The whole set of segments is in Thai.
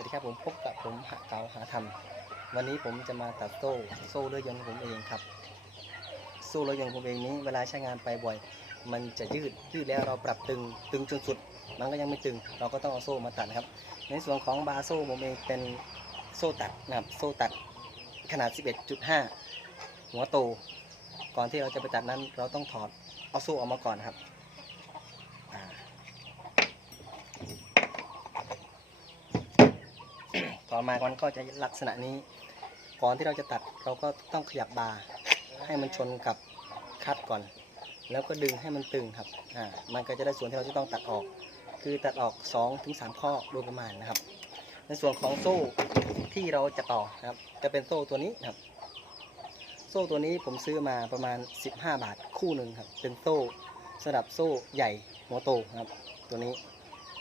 วัสดีครับผมพบกับผมหาเกาหาทำวันนี้ผมจะมาตัดโซ่โซ่เลื่อยยนต์ของผมเองครับโซ่เลื่อยยนต์ผมเองนี้เวลาใช้งานไปบ่อย มันจะยืดยืดแล้วเราปรับตึงตึงจนสุด มันก็ยังไม่ตึง เราก็ต้องเอาโซ่มาตัดนะครับ ในส่วนของบาโซ่ผมเองเป็นโซ่ตัดนะครับโซ่ตัดขนาด 11.5 หัวโต ก่อนที่เราจะไปตัดนั้น เราต้องถอดเอาโซ่ออกมาก่อนนะครับอ่า ต่ อมามันก็จะลักษณะนี้ ก่อนที่เราจะตัดเราก็ต้องขยับบาให้มันชนกับคัดก่อน แล้วก็ดึงให้มันตึงครับอ่ามันก็จะได้ส่วนที่เราจะต้องตัดออก คือตัดออก2-3ถึง3ข้อโดยประมาณนะครับ ในส่วนของโซ่ที่เราจะต่อนะครับ จะเป็นโซ่ตัวนี้นะครับ โซ่ตัวนี้ผมซื้อมาประมาณ 15 บาทคู่หนึ่งครับ เป็นโซ่สำหรับโซ่ใหญ่หัวโตนะครับ ตัวนี้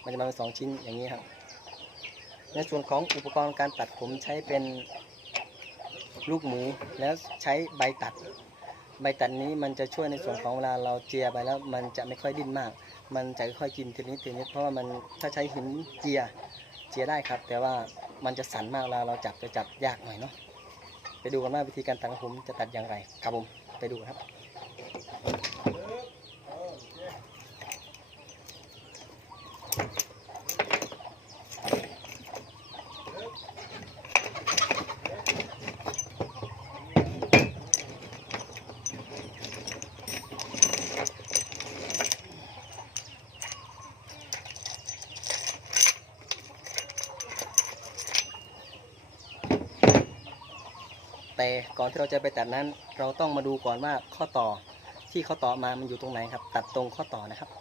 มันจะมาเป็นสองชิ้นอย่างนี้ครับ ในส่วนของอุปกรณ์การตัดผมใช้เป็นลูกหมูแล้วใช้ใบตัด ใบตัดนี้มันจะช่วยในส่วนของเวลาเราเจียไปแล้ว มันจะไม่ค่อยดิ้นมาก มันจะค่อยกินทีนิดทีนิดเพราะว่ามันถ้าใช้หินเจียเจียได้ครับ แต่ว่ามันจะสั่นมากเวลาเราจับจะจับยากหน่อยเนาะไปดูกันว่าวิธีการตัดผมจะตัดอย่างไร ครับผมไปดูครับ ก่อนที่เราจะไปตัดนั้น เราต้องมาดูก่อนว่าข้อต่อที่เขาต่อมามันอยู่ตรงไหนครับ ตัดตรงข้อต่อนะครับ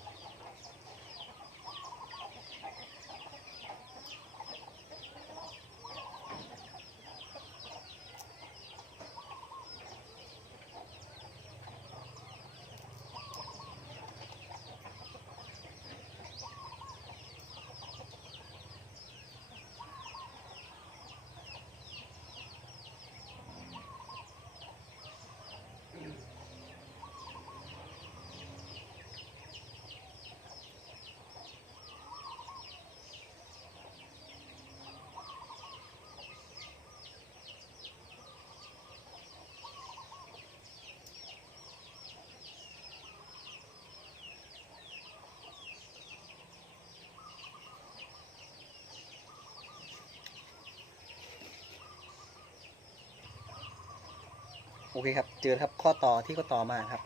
อเคครับ เจอครับข้อต่อที่เขาต่อมาครับ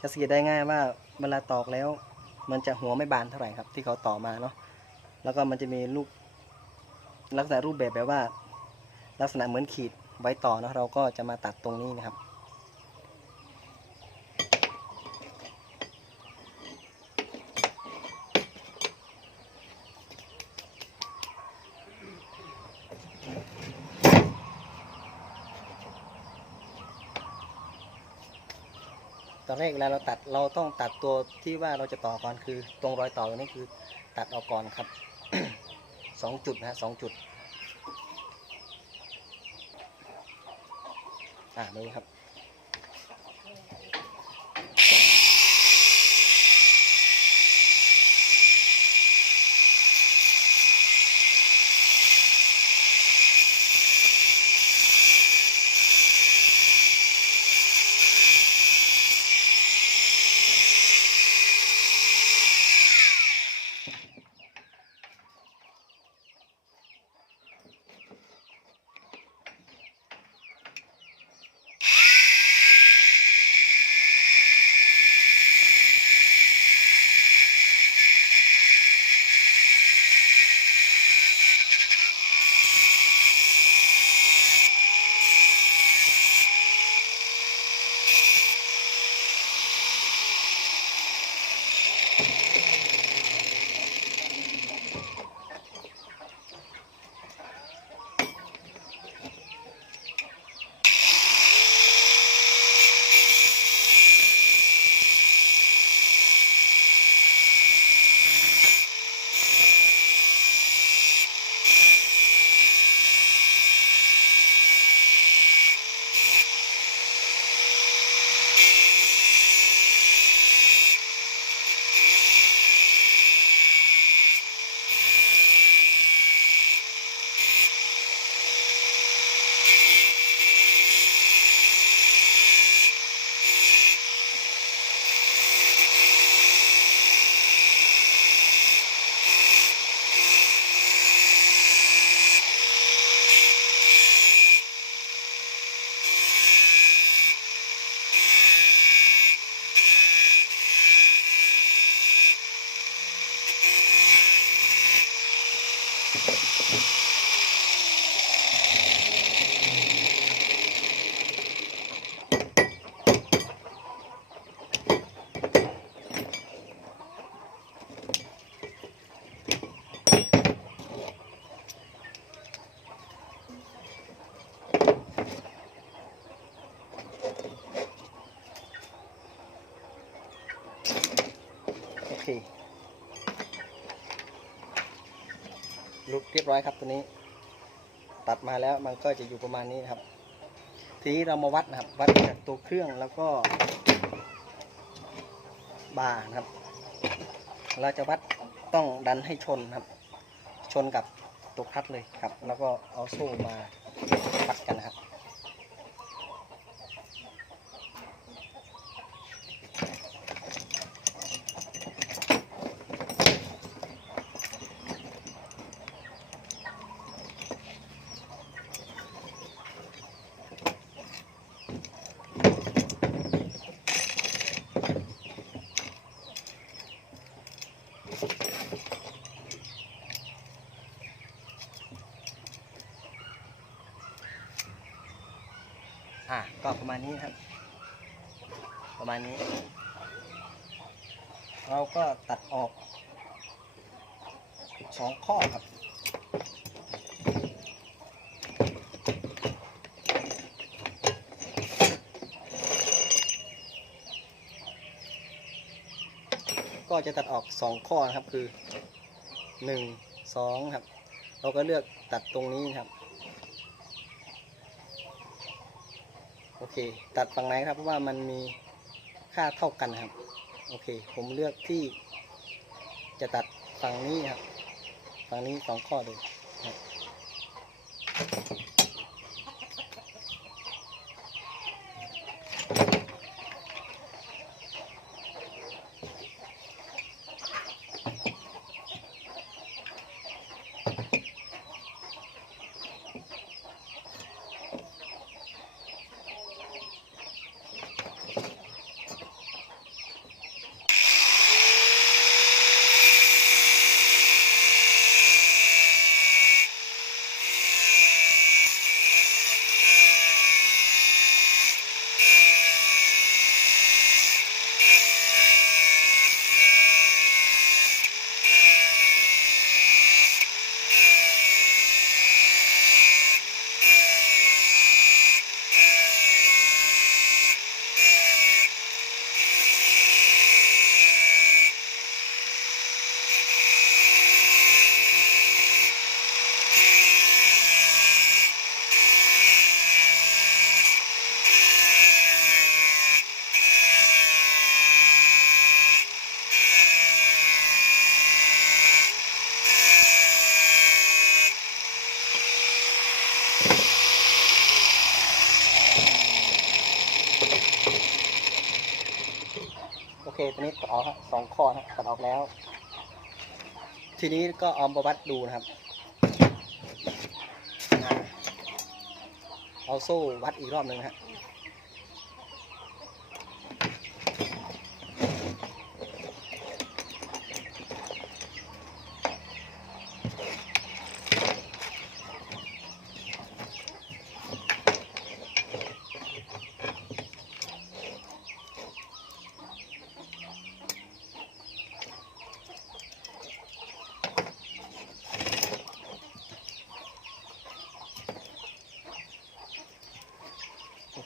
จะสังเกตได้ง่ายว่าเวลาตอกแล้ว มันจะหัวไม่บานเท่าไหร่ครับ ที่เขาต่อมาเนาะแล้วก็มันจะมีลูกลักษณะรูปแบบแบบว่า ลักษณะเหมือนขีดไว้ต่อเนาะเราก็จะมาตัดตรงนี้นะครับ ตอนแรกเวลาเราตัดเราต้องตัดตัวที่ว่าเราจะต่อก่อนคือ ตรงรอยต่อตรงนี้คือตัดออกก่อนครับสองจุดนะฮะสองจุด อ่าดูครับ บร้อยครับตัวนี้ ตัดมาแล้วมันก็จะอยู่ประมาณนี้นะครับ ทีนี้เรามาวัดนะครับ วัดจากตัวเครื่องแล้วก็บาร์นะครับ เราจะวัดต้องดันให้ชนครับ ชนกับตัวคัดเลยครับ แล้วก็เอาโซ่มาปัก อะก็ประมาณนี้ครับ ประมาณนี้ เราก็ตัดออกสองข้อครับก็จะตัดออกสองข้อนะครับคือหนึ่งสองครับ เราก็เลือกตัดตรงนี้ครับ โอ เคตัดฝั่งไหนครับเพราะว่ามันมีค่าเท่ากันครับ โอเค ผมเลือกที่ จะตัดฝั่งนี้ครับฝั่งนี้สองข้อเลยครับ เคตัวนี้ตัดออกครับสองข้อนะตัดออกแล้ว ทีนี้ก็เอามาวัดดูนะครับ เอาโซ่วัดอีกรอบหนึ่งฮะ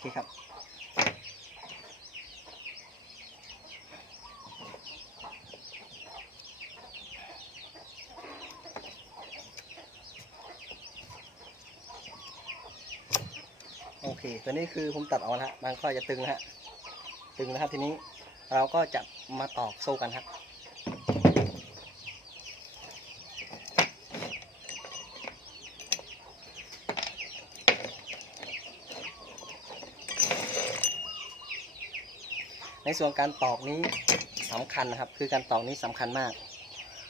เคครับโอเค ตัวนี้คือผมตัดออกแล้วฮะมันก็จะตึงนะฮะ ตึงนะครับทีนี้เราก็จะมาตอกโซ่กันครับ ส่วนการตอกนี้สำคัญนะครับ คือการตอกนี้สำคัญมาก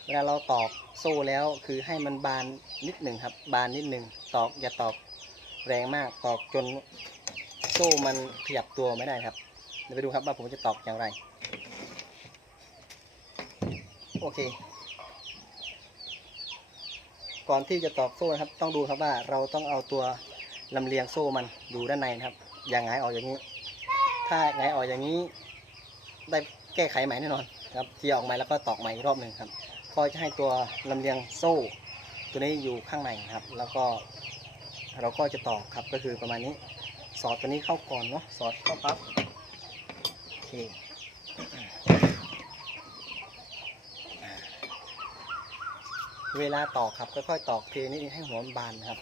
เวลาเราตอกโซ่แล้วคือให้มันบานนิดหนึ่งครับ บานนิดหนึ่งตอกอย่าตอกแรงมากตอกจนโซ่มันขยับตัวไม่ได้ครับเดี๋ยวไปดูครับว่าผมจะตอกอย่างไร โอเค ก่อนที่จะตอกโซ่นะครับ ต้องดูครับว่าเราต้องเอาตัวลำเลียงโซ่มันอยู่ด้านในนะครับ อย่างไงออกอย่างนี้ ถ้าไงออกอย่างนี้ ได้แก้ไขใหม่แน่นอนครับเจียออกใหม่แล้วก็ตอกใหม่อีกรอบหนึ่งครับก็จะให้ตัวลำเลียงโซ่ ตัวนี้อยู่ข้างในครับ แล้วก็เราก็จะตอกครับก็คือประมาณนี้สอดตัวนี้เข้าก่อนเนาะสอดเข้าปั๊บโอเคเวลาตอกครับค่อยๆตอกเทนี่ให้หัวมันบานครับ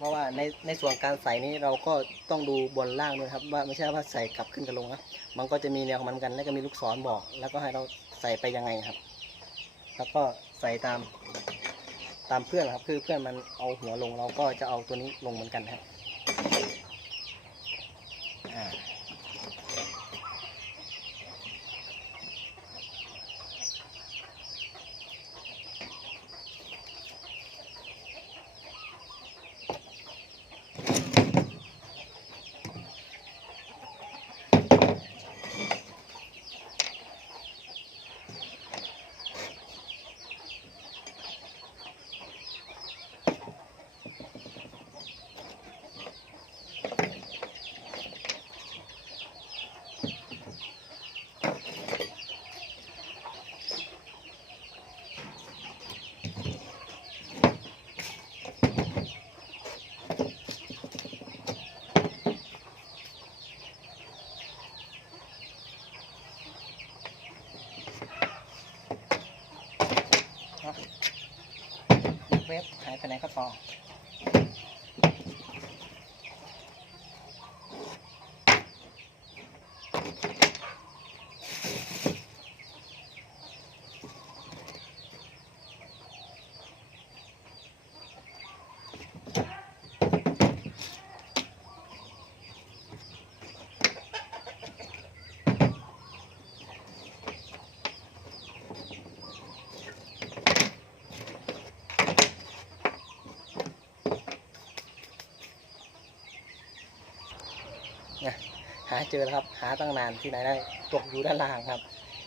เพราะว่าในในส่วนการใส่นี้เราก็ต้องดูบนล่างด้วยครับ ว่าไม่ใช่ว่าใส่กลับขึ้นกับลงนะมันก็จะมีแนวของมันกันแล้วก็มีลูกศรบอก แล้วก็ให้เราใส่ไปยังไงครับ แล้วก็ใส่ตามตามเพื่อนครับ คือเพื่อนมันเอาหัวลงเราก็จะเอาตัวนี้ลงเหมือนกันครับอ่า เว็นไรก็ต่อ หาเจอแล้วครับ หาตั้งนานที่ไหนได้ตกอยู่ด้านล่างครับ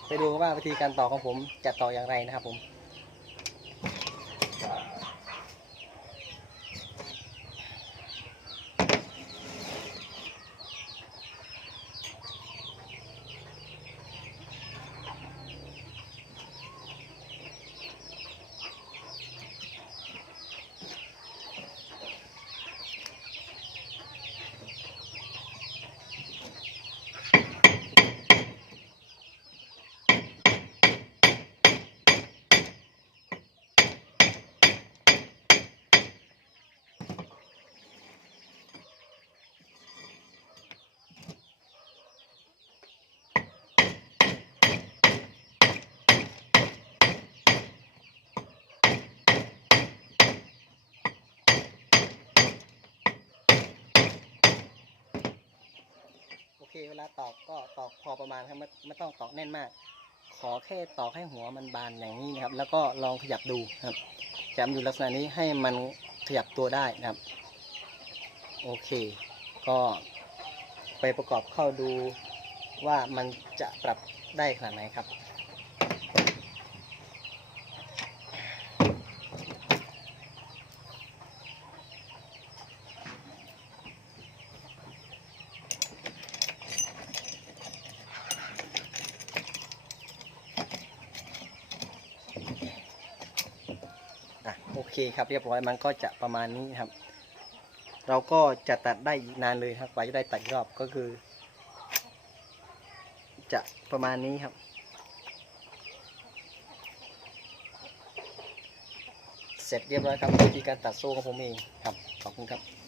ไปดูว่าวิธีการต่อของผมจะต่ออย่างไรนะครับผม เคเวลาตอกก็ตอกพอประมาณครับไม่ไม่ต้องตอกแน่นมาก ขอแค่ตอกให้หัวมันบานอย่างนี้นะครับ แล้วก็ลองขยับดูครับขยับดูลักษณะนี้ให้มันขยับตัวได้นะครับ โอเค ก็ไปประกอบเข้าดูว่ามันจะปรับได้ขนาดไหนครับ เคครับเรียบร้อยมันก็จะประมาณนี้ครับ เราก็จะตัดได้อีกนานเลยครับกว่าจะได้ตัดรอบก็คือ จะประมาณนี้ครับ เสร็จเรียบร้อยครับวิธีการตัดโซ่ของผมเองครับขอบคุณครับ